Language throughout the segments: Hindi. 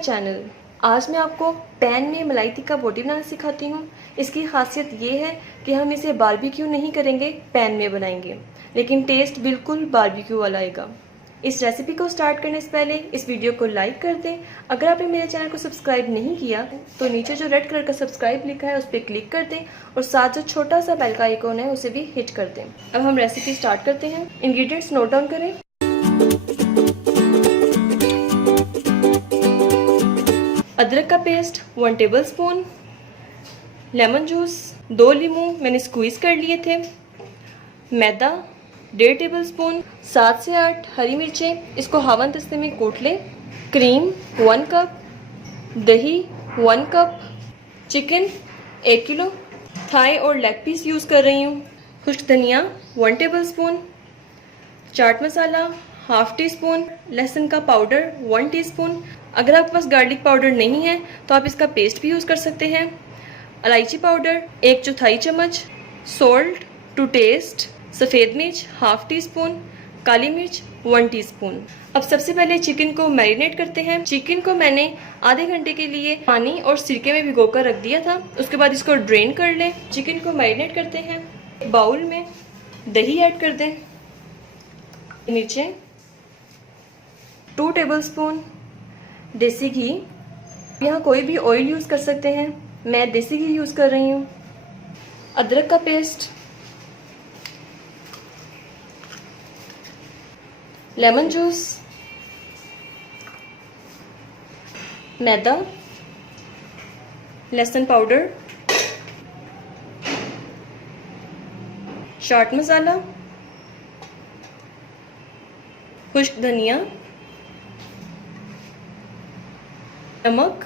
चैनल। आज मैं आपको पैन में मलाई टिक्का बोटी बनाना सिखाती हूँ। इसकी खासियत ये है कि हम इसे बारबेक्यू नहीं करेंगे, पैन में बनाएंगे, लेकिन टेस्ट बिल्कुल बारबेक्यू वाला आएगा। इस रेसिपी को स्टार्ट करने से पहले इस वीडियो को लाइक कर दें। अगर आपने मेरे चैनल को सब्सक्राइब नहीं किया तो नीचे जो रेड कलर का सब्सक्राइब लिखा है उस पर क्लिक कर दें और साथ जो छोटा सा बेल का आइकॉन है उसे भी हिट कर दें। अब हम रेसिपी स्टार्ट करते हैं। इंग्रेडिएंट्स नोट डाउन करें। अदरक का पेस्ट 1 टेबलस्पून, लेमन जूस 2 लीमू मैंने स्क्वीज कर लिए थे, मैदा 1.5 टेबलस्पून, 7 से 8 हरी मिर्चें, इसको हवन दस्ते में कूट लें, क्रीम 1 कप, दही 1 कप, चिकन 1 किलो, थाई और लेग पीस यूज़ कर रही हूँ, खुश्क धनिया 1 टेबलस्पून, चाट मसाला 1/2 टीस्पून, लहसुन का पाउडर 1 टीस्पून। अगर आपके पास गार्लिक पाउडर नहीं है तो आप इसका पेस्ट भी यूज़ कर सकते हैं। इलायची पाउडर 1/4 चम्मच, सॉल्ट टू टेस्ट, सफ़ेद मिर्च 1/2 टीस्पून, काली मिर्च 1 टीस्पून। अब सबसे पहले चिकन को मैरिनेट करते हैं। चिकन को मैंने आधे घंटे के लिए पानी और सिरके में भिगोकर रख दिया था। उसके बाद इसको ड्रेन कर लें। चिकन को मैरिनेट करते हैं। एक बाउल में दही ऐड कर दें, मिर्चें 2 टेबलस्पून, देसी घी, यहाँ कोई भी ऑयल यूज़ कर सकते हैं, मैं देसी घी यूज़ कर रही हूँ, अदरक का पेस्ट, लेमन जूस, मैदा, लहसुन पाउडर, चाट मसाला, खुश्क धनिया, नमक,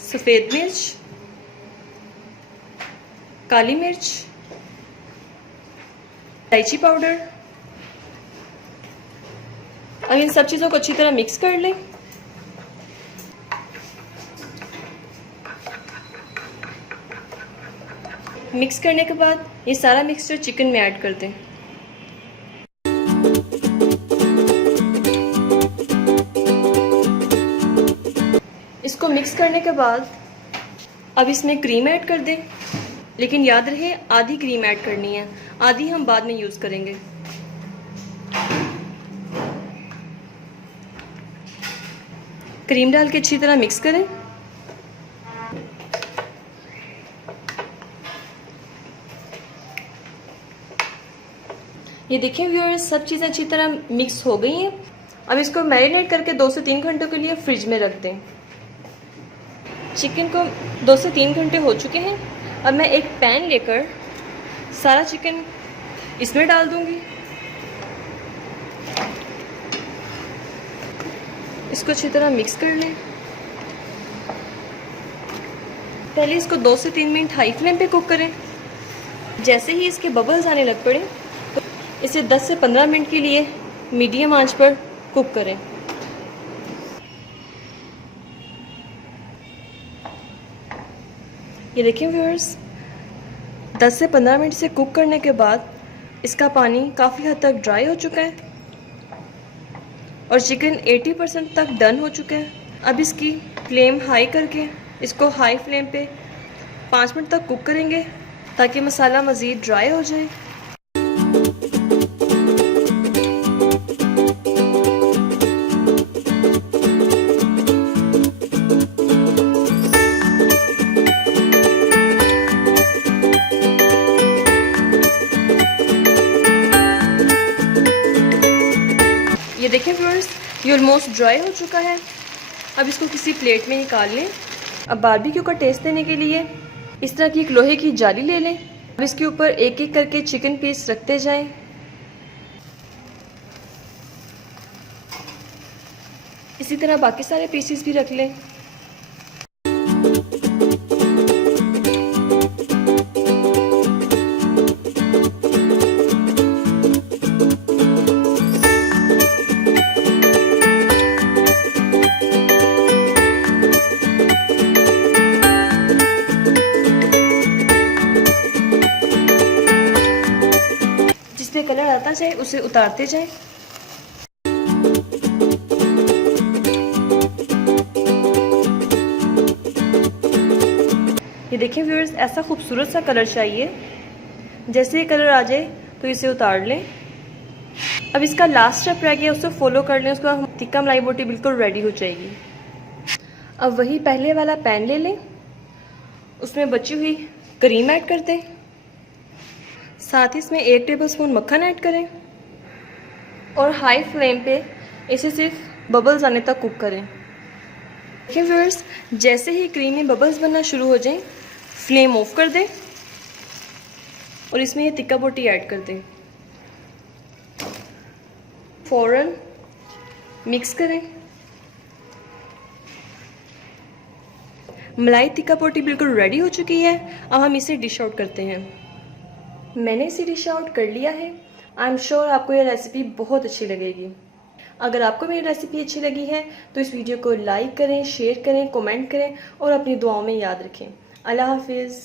सफ़ेद मिर्च, काली मिर्च, इलायची पाउडर। अब इन सब चीज़ों को अच्छी तरह मिक्स कर लें। मिक्स करने के बाद ये सारा मिक्सचर चिकन में ऐड कर दें। इसको मिक्स करने के बाद अब इसमें क्रीम ऐड कर दें, लेकिन याद रहे आधी क्रीम ऐड करनी है, आधी हम बाद में यूज़ करेंगे। क्रीम डाल के अच्छी तरह मिक्स करें। ये देखिए व्यूअर्स, सब चीज़ें अच्छी तरह मिक्स हो गई हैं। अब इसको मैरिनेट करके 2 से 3 घंटों के लिए फ्रिज में रख दें। चिकन को 2 से 3 घंटे हो चुके हैं। अब मैं एक पैन लेकर सारा चिकन इसमें डाल दूंगी। इसको अच्छी तरह मिक्स कर लें। पहले इसको 2 से 3 मिनट हाई फ्लेम पे कुक करें। जैसे ही इसके बबल्स आने लग पड़े तो इसे 10 से 15 मिनट के लिए मीडियम आंच पर कुक करें। ये देखिए व्यूअर्स, 10 से 15 मिनट से कुक करने के बाद इसका पानी काफ़ी हद तक ड्राई हो चुका है और चिकन 80% तक डन हो चुका है। अब इसकी फ्लेम हाई करके इसको हाई फ्लेम पे 5 मिनट तक कुक करेंगे ताकि मसाला मज़ीद ड्राई हो जाए। ये देखें व्यूअर्स, ये ऑलमोस्ट ड्राई हो चुका है। अब इसको किसी प्लेट में निकाल लें। अब बारबेक्यू का टेस्ट देने के लिए इस तरह की एक लोहे की जाली ले लें। अब इसके ऊपर एक एक करके चिकन पीस रखते जाएं। इसी तरह बाकी सारे पीसेस भी रख लें। कलर आता जाए उसे उतारते जाएं। ये देखें व्यूअर्स, ऐसा खूबसूरत सा कलर चाहिए। जैसे ये कलर आ जाए तो इसे उतार लें। अब इसका लास्ट स्टेप रह गया, उसको फॉलो कर लें, उसके बाद टिक्का मलाई बोटी बिल्कुल रेडी हो जाएगी। अब वही पहले वाला पैन ले लें, उसमें बची हुई क्रीम ऐड कर दें, साथ ही इसमें 1 टेबलस्पून मक्खन ऐड करें और हाई फ्लेम पे इसे सिर्फ बबल्स आने तक कुक करें। देखिए व्यूअर्स, जैसे ही क्रीम में बबल्स बनना शुरू हो जाएं, फ्लेम ऑफ कर दें और इसमें ये टिक्का बोटी ऐड कर दें। फ़ौरन मिक्स करें। मलाई टिक्का बोटी बिल्कुल रेडी हो चुकी है। अब हम इसे डिश आउट करते हैं। मैंने इसे डिश आउट कर लिया है। आई एम श्योर आपको ये रेसिपी बहुत अच्छी लगेगी। अगर आपको मेरी रेसिपी अच्छी लगी है तो इस वीडियो को लाइक करें, शेयर करें, कमेंट करें और अपनी दुआओं में याद रखें। अल्लाह हाफिज़।